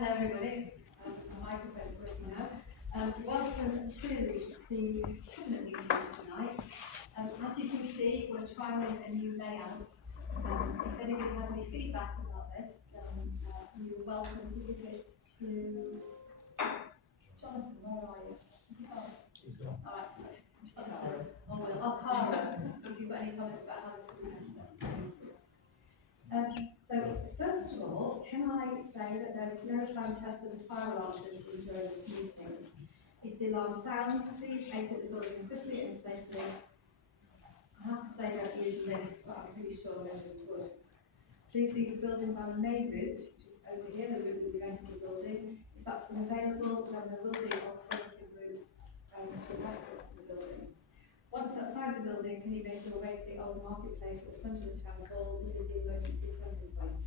Hello everybody, the microphone's working now. Welcome to the cabinet meeting tonight. As you can see, we're trying a new layout. If anybody has any feedback about this, then you're welcome to give it to Jonathan. Where are you? Is he gone? He's gone. All right. Jonathan, or Will, or Cara, if you've got any comments about how this will be So first of all, can I say that there is no planned test of the fire alarm system during this meeting? If the alarm sounds, please exit the building quickly and safely. I have to say don't use the links, but I'm pretty sure nobody would. Please leave the building by the main route, which is over here, the route we'll be going to the building. If that's unavailable, then there will be alternative routes to evacuate the building. Once outside the building, can you make your way to the old marketplace or front of the town hall? This is the emergency assembly point.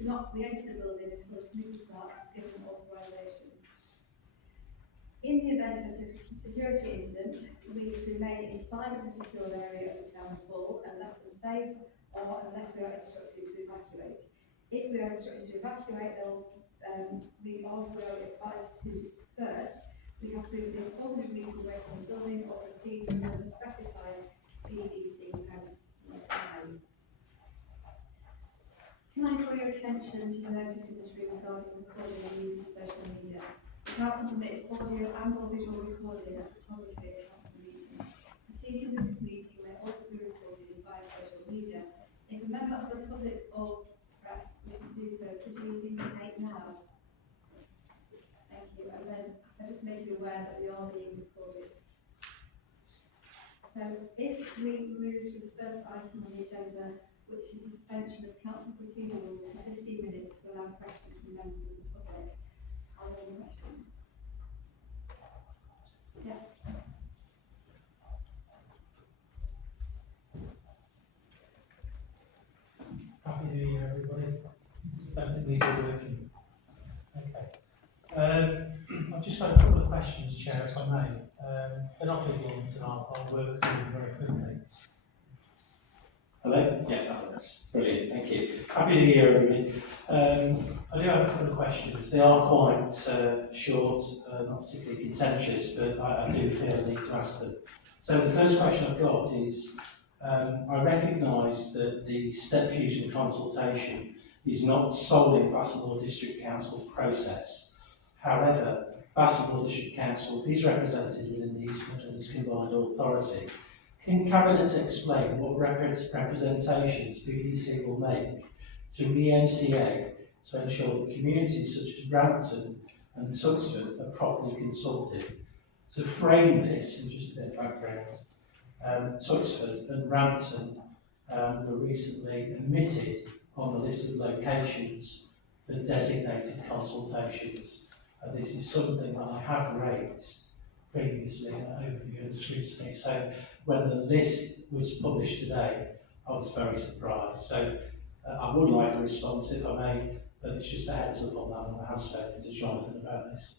Do not re-enter the building until the committee clerk has given authorisation. In the event of a security incident, we remain inside of the secured area of the town hall unless unsafe or unless we are instructed to evacuate. If we are instructed to evacuate, we are advised to disperse. We have to move this 400 metres away from the building or proceed to the specified BDC premise. Can I draw your attention to the notice in this room regarding recording and use of social media? The council permits audio and or visual recording of photography at council meetings. Proceedings of this meeting may also be recorded via social media. If a member of the public or press wishes to do so, could you indicate now? Thank you. And then I just make you aware that we are being recorded. So if we move to the first item on the agenda, which is the suspension of council procedure rules for 15 minutes to allow questions from members of the public. Are there any questions? Yeah. Happy New Year, everybody. I don't think these are working. Okay. I've just got a couple of questions, Chair, if I may. They're not big ones, and I'll work through them very quickly. Hello? Yeah, that's brilliant. Thank you. Happy New Year, everybody. I do have a couple of questions. They are quite short, not particularly contentious, but I do feel I need to ask them. So the first question I've got is, I recognise that the step fusion consultation is not solely a Bassetlaw District Council process. However, Bassetlaw District Council is represented within the East Midlands Combined Authority. Can Cabinet explain what representations BDC will make through the MCA to ensure that communities such as Rampton and Tuxford are properly consulted? To frame this, and just a bit of background, Tuxford and Rampton were recently omitted on the list of locations for designated consultations. And this is something that I have raised previously in an overview and scrutiny. So when the list was published today, I was very surprised. So I would like a response if I may, but it's just a heads up on that, and I have spoken to Jonathan about this.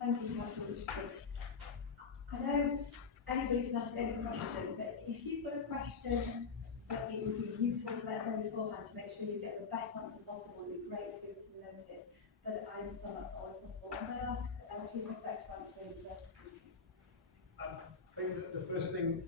Thank you, Councillor Richardson. I know anybody can ask any question, but if you've got a question that it would be useful to let us know beforehand to make sure you get the best answer possible, it would be great to give us some notice. But I understand that's not always possible. I'm going to ask Chief Executive to answer the first questions. I think that the first thing,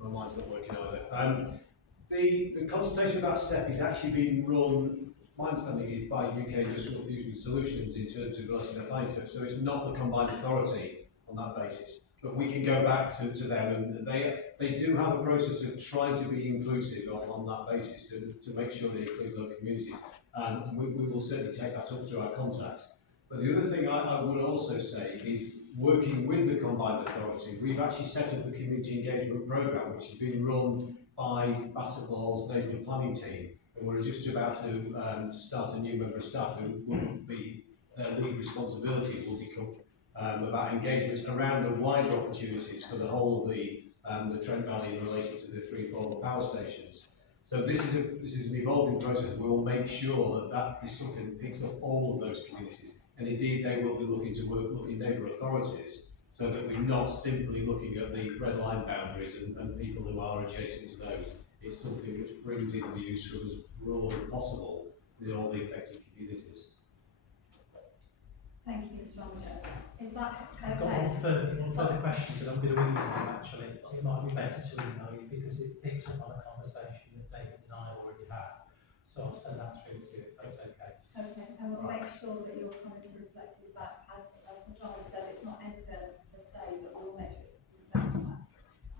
my mind's not working either. The consultation about STEP is actually being run, my understanding is, by UK Industrial Fusion Solutions in terms of relating their planning stuff. So it's not the combined authority on that basis. But we can go back to them, and they do have a process of trying to be inclusive on that basis to make sure they include local communities. And we will certainly take that up through our contacts. But the other thing I would also say is, working with the combined authority, we've actually set up a community engagement programme which has been run by Bassetlaw's neighbourhood planning team, and we're just about to start a new member of staff who will be their lead responsibility will become about engagement around the wider opportunities for the whole of the Trent Valley in relation to the 3 former power stations. So this is an evolving process. We will make sure that is something that picks up all of those communities, and indeed they will be looking to work with neighbour authorities, so that we're not simply looking at the red line boundaries and people who are adjacent to those. It's something which brings in views from as broad as possible with all the affected communities. John, is that I've got okay? one further question, but I'm going to email you actually. It might be better to email you because it picks up on a conversation that David and I already had. So I'll send that through to you if that's okay. Okay, and we'll make sure that your comments are reflected back as John said, it's not anything per se, but we'll make sure it's reflected back.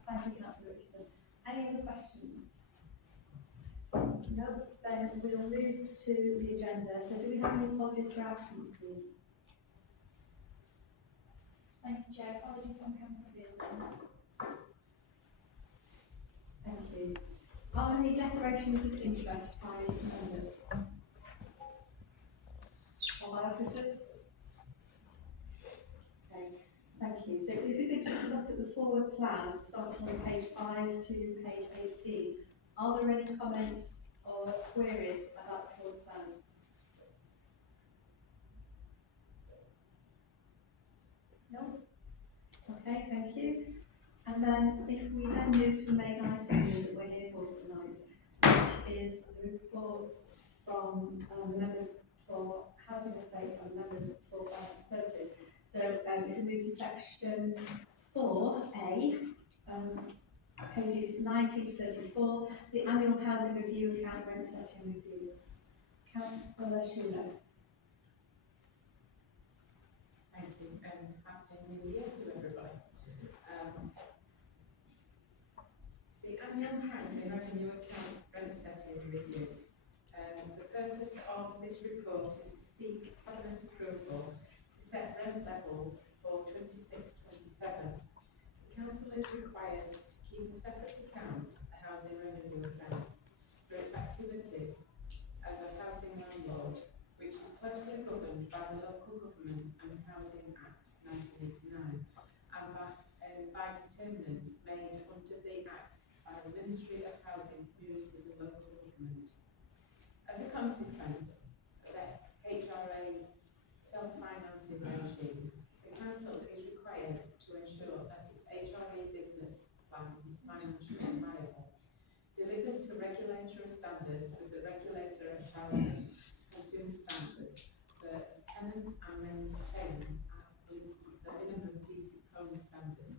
Thank you, Councillor Richardson. Any other questions? No, then we'll move to the agenda. So do we have any apologies for absence, please? Thank you, Chair. Apologies from Councillor Beale. Thank you. Are there any declarations of interest by members? Or by officers? Okay, thank you. So if we could just look at the forward plan, starting on page 5 to page 18, are there any comments or queries about the forward plan? No? Okay, thank you. And then if we then move to the main item that we're here for tonight, which is the reports from members for housing estates and members for services. So if we move to section 4A, pages 19 to 34, the annual housing review account rent setting review. Councillor Schuler. Thank you, and happy New Year to everybody. The annual housing revenue account rent setting review. The purpose of this report is to seek cabinet approval to set rent levels for 26-27. The council is required to keep a separate account, a housing revenue account, for its activities as a housing landlord, which is closely governed by the Local Government and Housing Act 1989 and by determinants made under the Act by the Ministry of Housing, Communities and Local Government. As a consequence of the HRA self-financing regime, the Council is required to ensure that its HRA business plan is financially viable, delivers to regulatory standards with the Regulator of Housing Consumer Standards for tenants and maintains at the minimum decent home standard.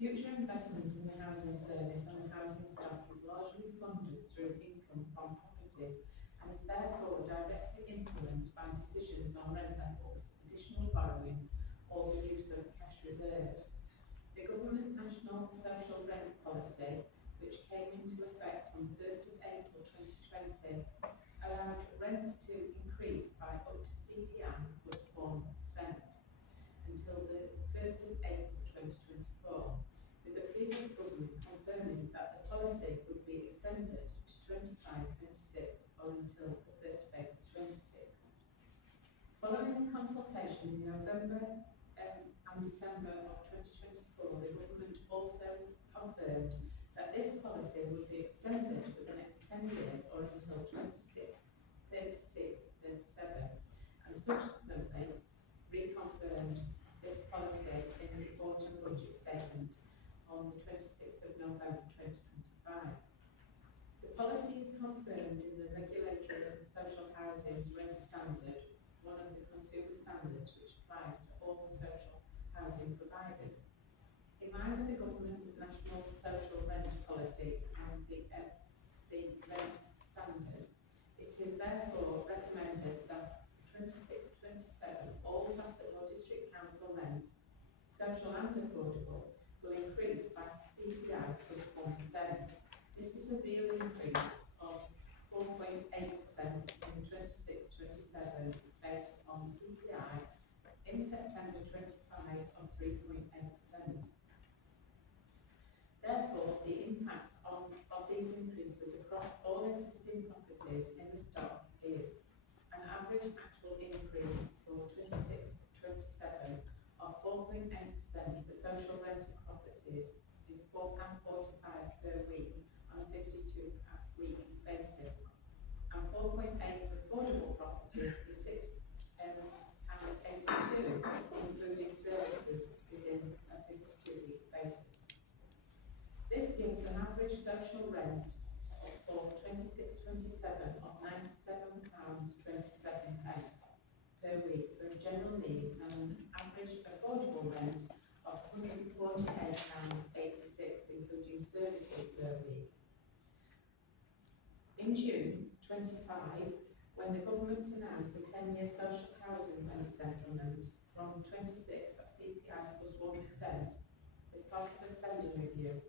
Future investment in the housing service and the housing stock is largely funded through income from properties and is therefore directly influenced by decisions on rent levels, additional borrowing or the use of cash reserves. The Government National Social Rent Policy, which came into effect on 1st of April 2020, allowed rents to increase by up to CPI plus 1% until the 1st of April 2024, with the previous government confirming that the policy would be extended to 25-26 or until the 1st of April 26. Following a consultation in November and December of 2024, the government also confirmed that this policy would be extended for the next 10 years or until 36-37, and subsequently reconfirmed this policy in the autumn budget statement on the 26th of November 2025. The policy is confirmed in the Regulatory Social Housing Rent Standard, one of the consumer standards which applies to all social housing providers. In line with the government's national social rent policy and the rent standard, it is therefore recommended that 26-27 all Bassetlaw District Council rents, social and affordable, will increase by CPI plus 1%. This is a real increase of 4.8% in 26-27 based on CPI in September 25 of 3.8%. Therefore, the impact of these increases across all existing properties in the stock is an average actual increase for 26-27 of 4.8% for social rented properties is £4.45 per week on a 52-week basis, and 4.9% needs and an average affordable rent of £148.86, including servicing per week. In June 25, when the government announced the 10-year social housing rent settlement from 26 at CPI plus 1% as part of the spending review,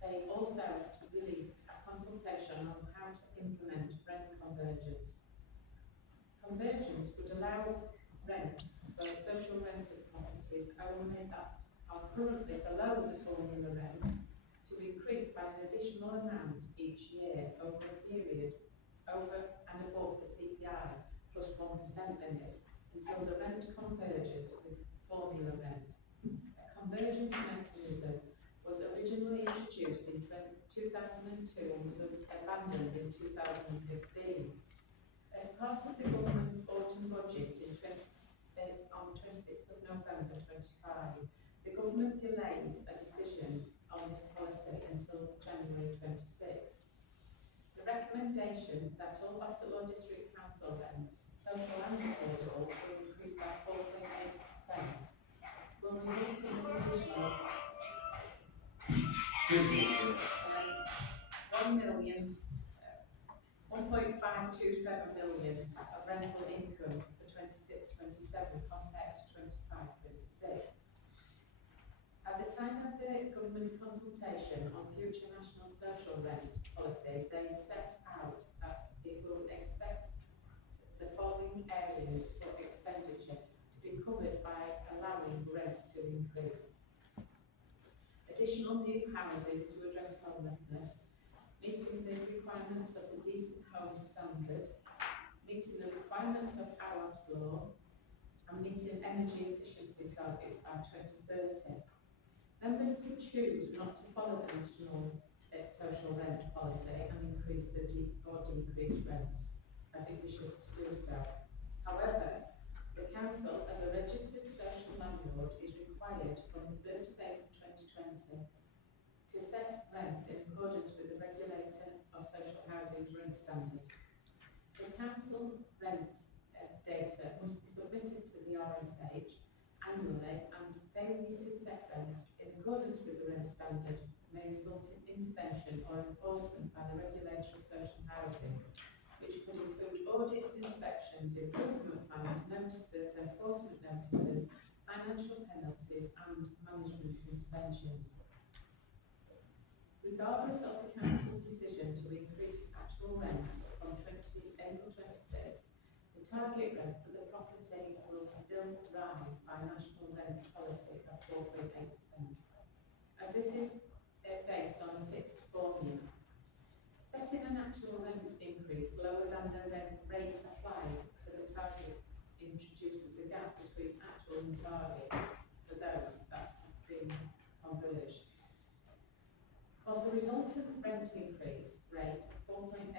they also released a consultation on how to implement rent convergence. Convergence would allow rents for social rented properties only that are currently below the formula rent to increase by an additional amount each year over a period over and above the CPI plus 1% limit until the rent converges with formula rent. A convergence mechanism was originally introduced in 2002 and was abandoned in 2015. As part of the government's autumn budget on 26th of November 25, the government delayed a decision on this policy until January 26. The recommendation that all Bassetlaw District Council rents, social and affordable, will increase by 4.8% will result in an additional £1.527 million of rental income for 26-27 compared to 25-26. At the time of the government's consultation on future national social rent policy, they set out that it will expect the following areas for expenditure to be covered by allowing rents to increase. Additional new housing to address homelessness, meeting the requirements of the Decent Home Standard, meeting the requirements of Arab's Law, and meeting energy efficiency targets by 2030. Members could choose not to follow the national social rent policy and increase or decrease rents as it wishes to do so. However, the council, as a registered social landlord, is required from the 1st of April 2020 to set rents in accordance with the regulator of social housing rent standard. The council rent data must be submitted to the RSH annually, and failure to set rents in accordance with the rent standard may result in intervention or enforcement by the regulator of social housing, which could include audits, inspections, improvement plans, notices, enforcement notices, financial penalties and management interventions. Regardless of the council's decision to increase actual rents from April 26, the target rent for the property will still rise by national rent policy of 4.8%, as this is based on a fixed formula. Setting an actual rent increase lower than the rate applied to the target introduces a gap between actual and target for those that have been converged. Whilst the resultant rent increase rate of 4.8%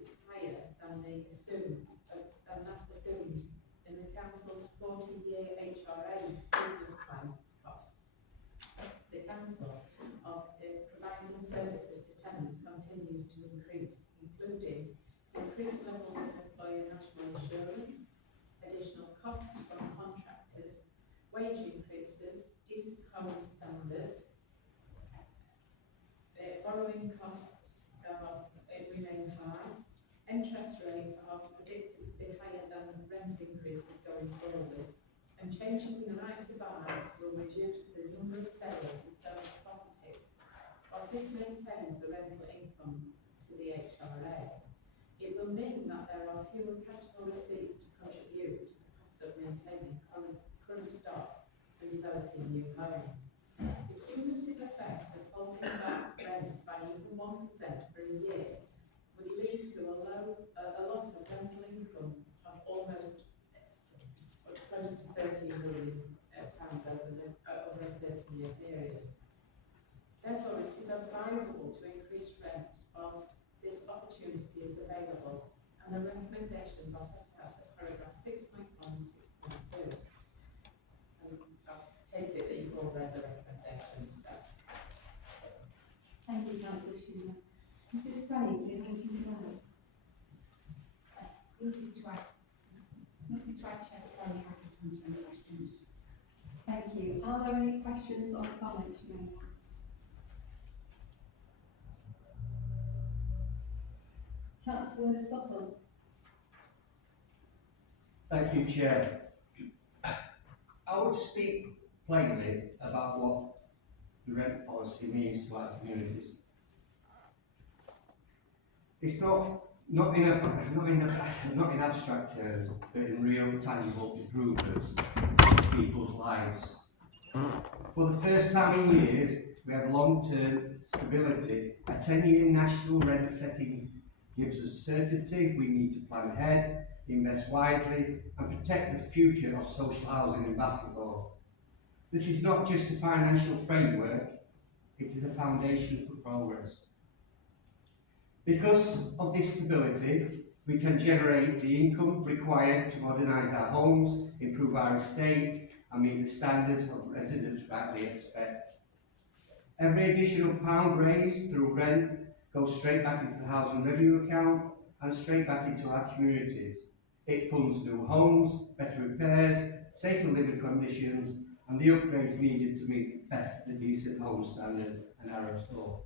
is higher than that assumed in the council's 40-year HRA business plan costs, the council of providing services to tenants continues to increase, including increased levels of employer national insurance, additional costs from contractors, wage increases, decent home standards. Borrowing costs remain high. Interest rates are predicted to be higher than rent increases going forward, and changes in the right to buy will reduce the number of sales of sold properties. Whilst this maintains the rental income to the HRA, it will mean that there are fewer capital receipts to contribute to the costs of maintaining current stock and developing new homes. The cumulative effect of holding back rents by even 1% for a year would lead to a loss of rental income of almost close to £13 million over a 30-year period. Therefore, it is advisable to increase rents whilst this opportunity is available, and the recommendations are set out at paragraph 6.1 and 6.2. And I'll take it that you've all read the recommendations. So. Thank you, Councillor Schumer. Mrs. Craig, do you have anything to add? Easy to add. Mr. Chair, very happy to answer any questions. Thank you. Are there any questions or comments from anyone? Councillor Scotland. Thank you, Chair. I want to speak plainly about what the rent policy means to our communities. It's not in abstract terms, but in real, tangible improvements to people's lives. For the first time in years, we have long-term stability. A 10-year national rent setting gives us certainty. We need to plan ahead, invest wisely, and protect the future of social housing in Bassetlaw. This is not just a financial framework, it is a foundation for progress. Because of this stability, we can generate the income required to modernise our homes, improve our estates, and meet the standards of residents rightly expect. Every additional pound raised through rent goes straight back into the housing revenue account and straight back into our communities. It funds new homes, better repairs, safer living conditions, and the upgrades needed to meet the decent home standard and Arab law.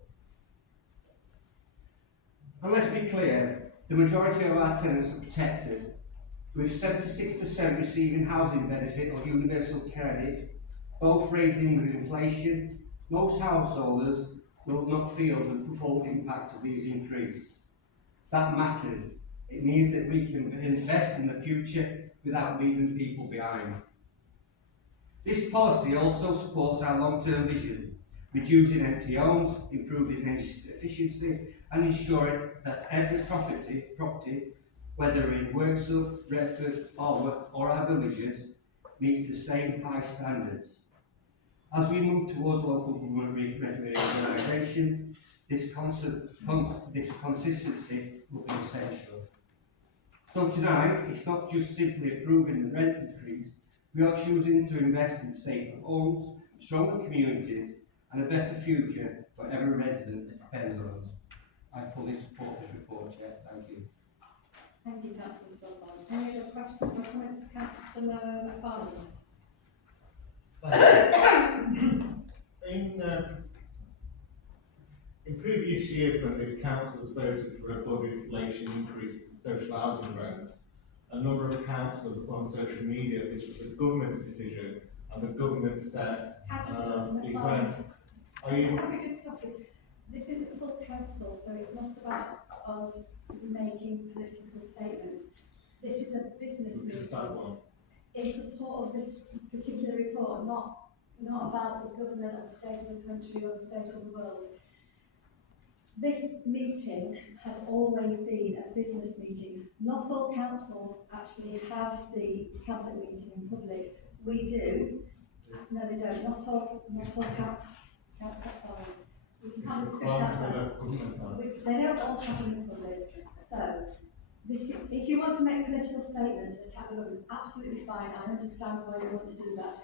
And let's be clear, the majority of our tenants are protected, with 76% receiving housing benefit or universal credit, both raising with inflation. Most householders will not feel the full impact of these increases. That matters. It means that we can invest in the future without leaving people behind. This policy also supports our long-term vision, reducing empty homes, improving energy efficiency, and ensuring that every property, whether in Worksop, Retford, Alworth or our villages, meets the same high standards. As we move towards local government reorganisation, this consistency will be essential. So tonight, it's not just simply approving the rent increase, we are choosing to invest in safer homes, stronger communities, and a better future for every resident that depends on us. I fully support this report, Chair. Thank you. Thank you, Councillor Scotland. Any other questions or comments of Councillor McFarlane? In previous years, when this council has voted for above inflation increases to social housing rent, a number of councillors have gone on social media. This was the government's decision, and the government said these rents. Are you? Let me just stop you. This isn't full council, so it's not about us making political statements. This is a business meeting in support of this particular report, not about the government or the state of the country or the state of the world. This meeting has always been a business meeting. Not all councils actually have the cabinet meeting in public. We do. No, they don't. Not all councils. We can have a discussion outside. They don't all have them in public. So, if you want to make political statements and attack the government, absolutely fine. I understand why you want to do that.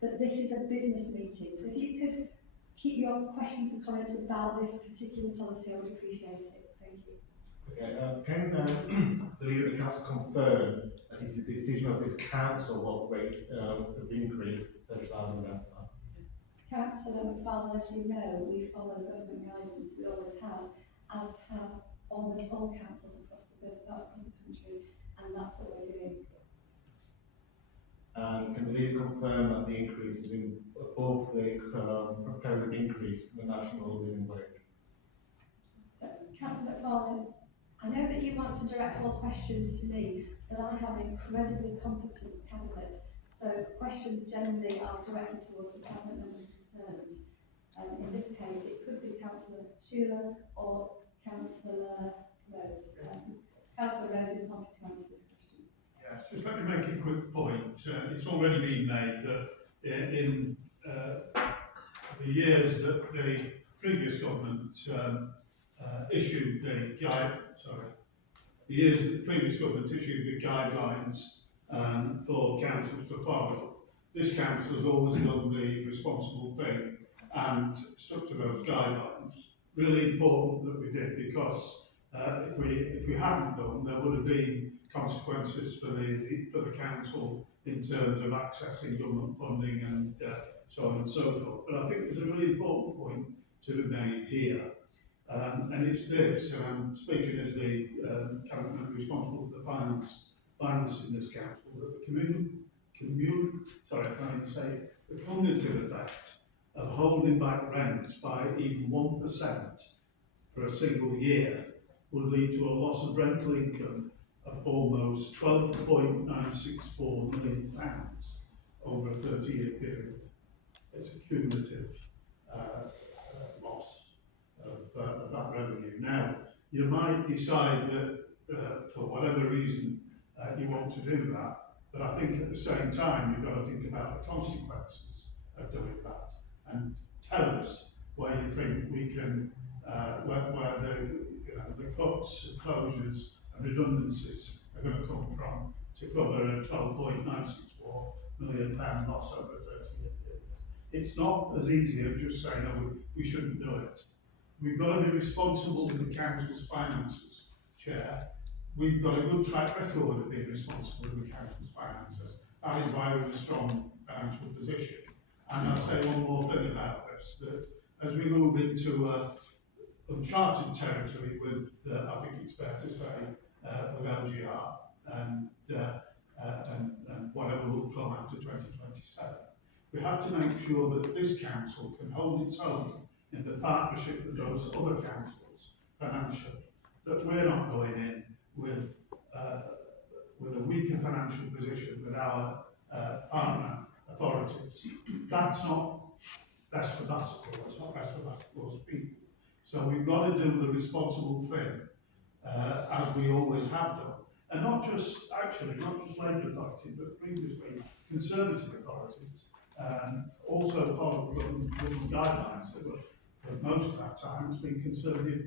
But this is a business meeting. So if you could keep your questions and comments about this particular policy, I would appreciate it. Thank you. Okay, can the leader of the council confirm that it's the decision of this council what rate of increase social housing rents are? Councillor McFarlane, as you know, we follow government guidance, we always have, as have almost all councils across the country, and that's what we're doing. And can the leader confirm that the increase is above the proposed increase in the national living wage? So, Councillor McFarlane, I know that you want to direct all questions to me, but I have an incredibly competent cabinet, so questions generally are directed towards the cabinet member concerned. In this case, it could be Councillor Schuler or Councillor Rose. Councillor Rose is wanting to answer this question. Yes, just let me make a quick point. It's already been made that in the years that the previous government issued the guidelines for councils to follow, this council has always done the responsible thing and stuck to those guidelines. Really important that we did, because if we hadn't done, there would have been consequences for the council in terms of accessing government funding and so on and so forth. But I think there's a really important point to be made here, and it's this, and I'm speaking as the cabinet member responsible for the finance in this council, that the the cumulative effect of holding back rents by even 1% for a single year would lead to a loss of rental income of almost £12.964 million over a 30-year period. It's a cumulative loss of that revenue. Now, you might decide that for whatever reason you want to do that, but I think at the same time you've got to think about the consequences of doing that and tell us where you think we can, where the cuts and closures and redundancies are going to come from to cover a £12.964 million loss over a 30-year period. It's not as easy as just saying, no, we shouldn't do it. We've got to be responsible with the council's finances, Chair. We've got a good track record of being responsible with the council's finances. That is why we're in a strong financial position. And I'll say one more thing about this, that as we move into uncharted territory with, I think it's fair to say, with LGR and whatever will come after 2027, we have to make sure that this council can hold its own in the partnership with those other councils financially, that we're not going in with a weaker financial position with our partner authorities. That's not best for Bassetlaw, it's not best for Bassetlaw's people. So we've got to do the responsible thing, as we always have done. And not just Labour authorities, but previously Conservative authorities also followed government guidelines that were, for most of that time, has been Conservative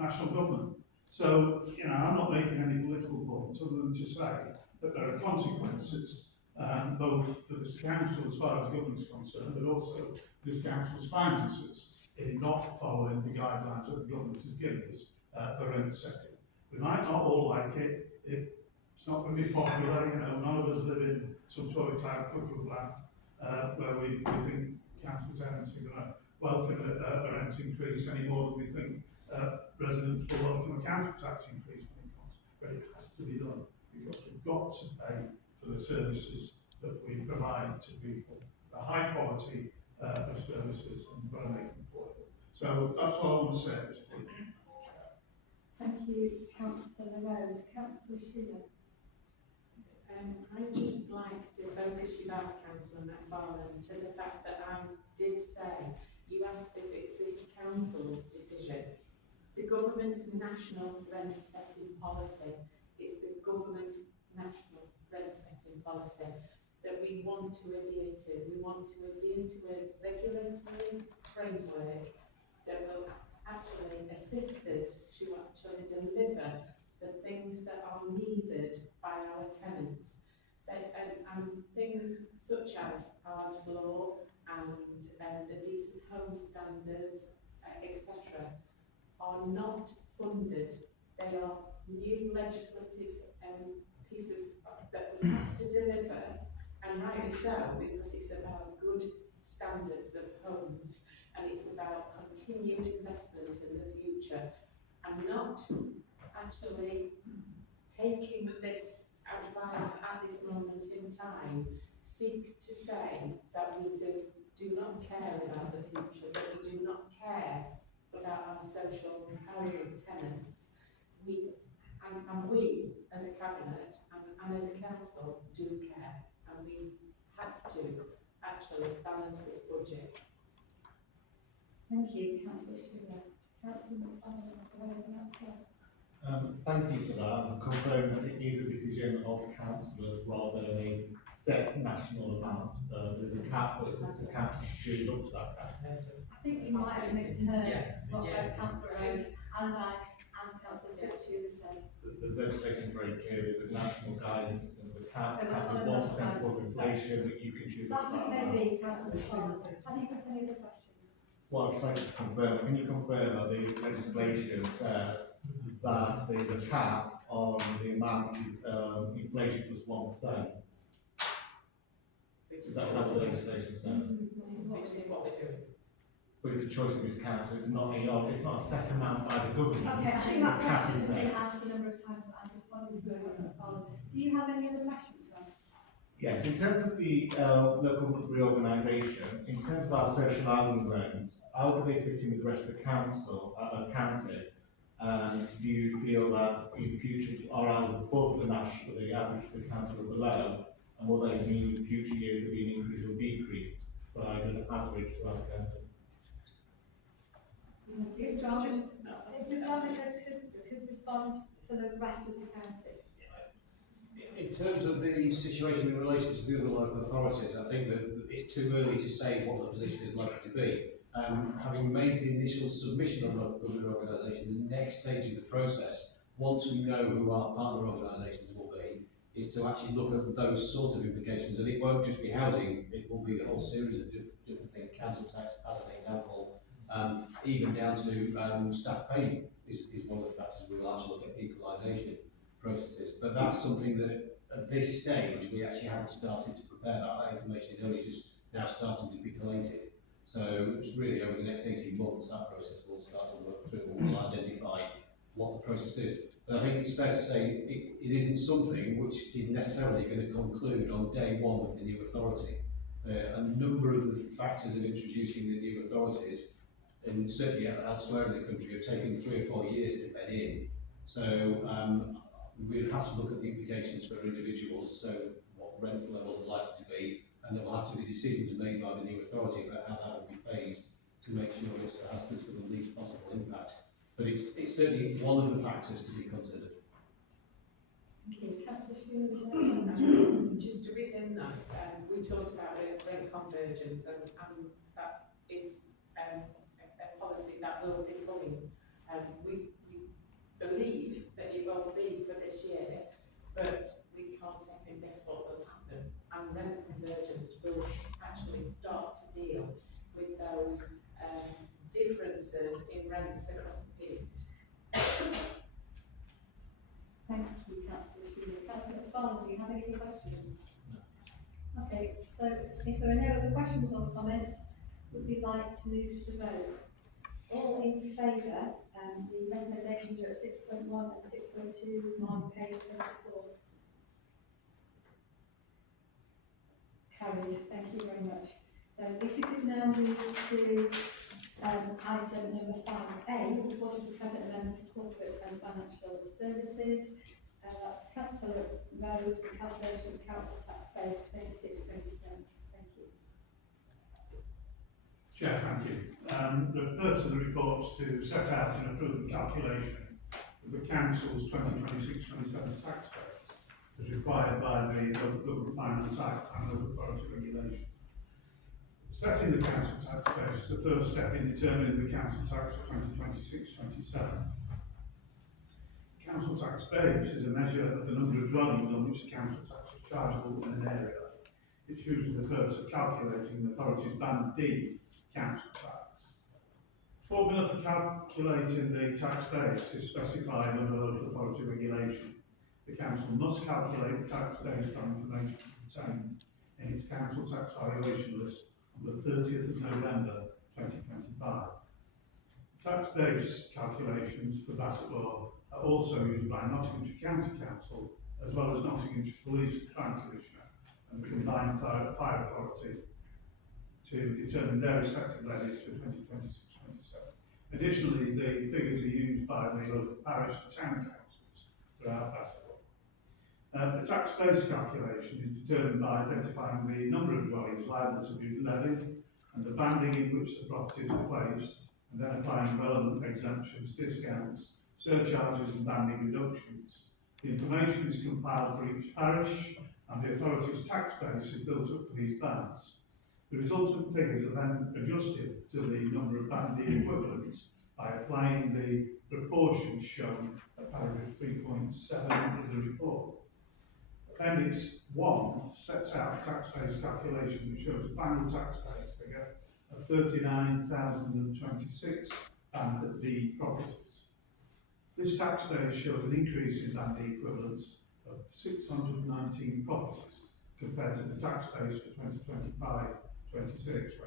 national government. So, I'm not making any political points other than to say that there are consequences both for this council as far as government is concerned, but also this council's finances in not following the guidelines that the government has given us for rent setting. We might not all like it. It's not going to be popular. None of us live in some sort of cloud cuckoo land where we think council tenants are going to welcome a rent increase any more than we think residents will welcome a council tax increase when it comes. But it has to be done because we've got to pay for the services that we provide to people, a high quality of services, and we've got to make them affordable. So that's what I want to say at this point. Thank you, Councillor Rose. Councillor Sheila. I'd just like to focus you back, Councillor McFarlane, to the fact that I did say, you asked if it's this council's decision. The government's national rent setting policy is the government's national rent setting policy that we want to adhere to. We want to adhere to a regulatory framework that will actually assist us to actually deliver the things that are needed by our tenants. And things such as Arab's law and the decent home standards, etc., are not funded. They are new legislative pieces that we have to deliver, and rightly so, because it's about good standards of homes and it's about continued investment in the future, and not actually taking this advice at this moment in time seeks to say that we do not care about the future, that we do not care about our social housing tenants. We as a cabinet and as a council do care, and we have to actually balance this budget. Thank you, Councillor Sheila. Councillor McFarlane, anything else? Thank you for that. I'm confirming that it is a decision of councillors rather than a set national amount. There's a cap, but it's up to council to choose up to that cap. I think you might have misheard what both Councillor Rose and Councillor Sitchu said. The legislation is very clear. There's a national guidance in terms of the cap. So Cap is 1% above inflation, but you can choose up That to is that. maybe Councillor Sheila. Have you got any other questions? Well, I'm trying to confirm. Can you confirm that the legislation says that the cap on the amount which is inflation plus 1%. Is that what the legislation says? Which is what we're doing. But it's a choice of this council. It's not a set amount by the government. Okay, I think that The question has capital been set. asked a number of times, and I've responded to it, wasn't it? Do you have any other questions for us? Yes, in terms of the local reorganisation, in terms of our social housing grants, how do they fit in with the rest of the county? And do you feel that in future are ours above the national, the average of the county or below? And will they mean in future years there be an increase or decrease by an average throughout the county? Mr. Armstrong, Mr. Armstrong could respond for the rest of the county. In terms of the situation in relation to the other local authorities, I think that it's too early to say what the position is likely to be. Having made the initial submission of local government organisation, the next stage of the process, once we know who our partner organisations will be, is to actually look at those sorts of implications. And it won't just be housing, it will be a whole series of different things. Council tax, as an example, even down to staff pay is one of the factors we will have to look at equalisation processes. But that's something that at this stage we actually haven't started to prepare. That information is only just now starting to be collated. So it's really over the next 18 months that process will start to work through and we'll identify what the process is. But I think it's fair to say it isn't something which is necessarily going to conclude on day one with the new authority. A number of the factors of introducing the new authorities, and certainly elsewhere in the country, have taken 3 or 4 years to bed in. So we'll have to look at the implications for individuals, so what rental levels are likely to be, and there will have to be decisions made by the new authority about how that will be phased to make sure it has the sort of least possible impact. But it's certainly one of the factors to be considered. Thank you. Councillor Stewart, Just within that, we talked about rent convergence, and that is a policy that will be coming. We believe that it won't be for this year, but we can't second guess what will happen. And rent convergence will actually start to deal with those differences in rents across the piece. thank you, Councillor Stewart. Councillor Farmer, do you have any other questions? No. Okay, so if there are no other questions or comments, would we like to move to the vote? All in favour, the recommendations are at 6.1 and 6.2 on page 24. Carried, thank you very much. So if you could now move to item number 5A, report of the Cabinet Amendment for Corporate and Financial Services. That's Councillor Rose, the calculation of council tax base 26-27. Thank you. Chair, thank you. The purpose of the report is to set out and approve the calculation of the Council's 2026-27 tax base as required by the Local Government Finance Act and Local Authority Regulation. Setting the council tax base is the first step in determining the council tax for 2026-27. Council tax base is a measure of the number of dwellings on which the council tax is chargeable in an area. It's used for the purpose of calculating the authority's Band D council tax. Formula for calculating the tax base is specified under Local Authority Regulation. The council must calculate the tax based on information contained in its council tax valuation list on the 30th of November 2025. Tax base calculations for Bassetlaw are also used by Nottinghamshire County Council as well as Nottinghamshire Police Crime Commissioner and the Combined Fire Authority to determine their respective levies for 2026-27. Additionally, the figures are used by the local parish and town councils throughout Bassetlaw. The tax base calculation is determined by identifying the number of dwellings liable to be levied and the banding in which the properties are placed, and then applying relevant exemptions, discounts, surcharges and banding reductions. The information is compiled for each parish and the authority's tax base is built up for these bands. The resultant figures are then adjusted to the number of banding equivalents by applying the proportions shown at paragraph 3.7 of the report. Appendix 1 sets out a tax base calculation which shows a final tax base figure of 39,026 and the properties. This tax base shows an increase in land equivalents of 619 properties compared to the tax base for 2025-26, when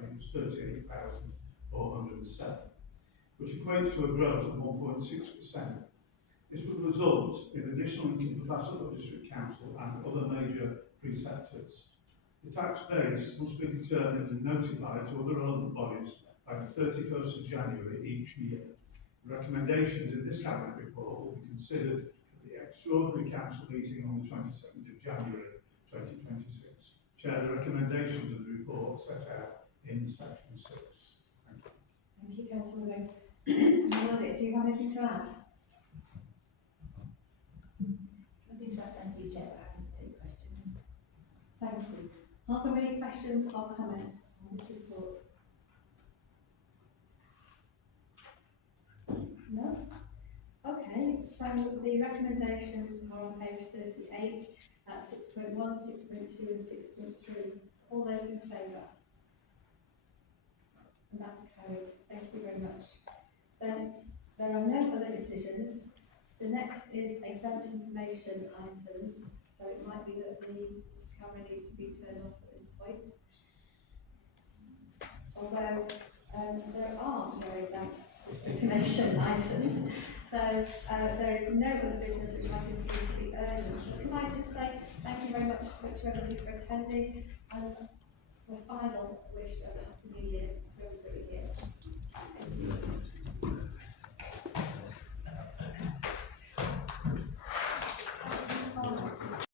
it was 38,407, which equates to a growth of 1.6%. This would result in additional income for Bassetlaw District Council and other major preceptors. The tax base must be determined and notified to other relevant bodies by the 31st of January each year. The recommendations in this Cabinet report will be considered at the extraordinary council meeting on the 22nd of January 2026. Chair, the recommendations of the report set out in section 6. Thank you. Thank you, Councillor Rose. Melody, do you have anything to add? Nothing to add, thank you, Chair, but happy to take questions. Thank you. Are there any questions or comments on this report? No? Okay, so the recommendations are on page 38 at 6.1, 6.2 and 6.3. All those in favour? And that's carried. Thank you very much. Then there are no other decisions. The next is exempt information items. So it might be that the camera needs to be turned off at this point. Although there are no exempt information items. So there is no other business which I consider to be urgent. So can I just say thank you very much to everybody for attending, and the final wish of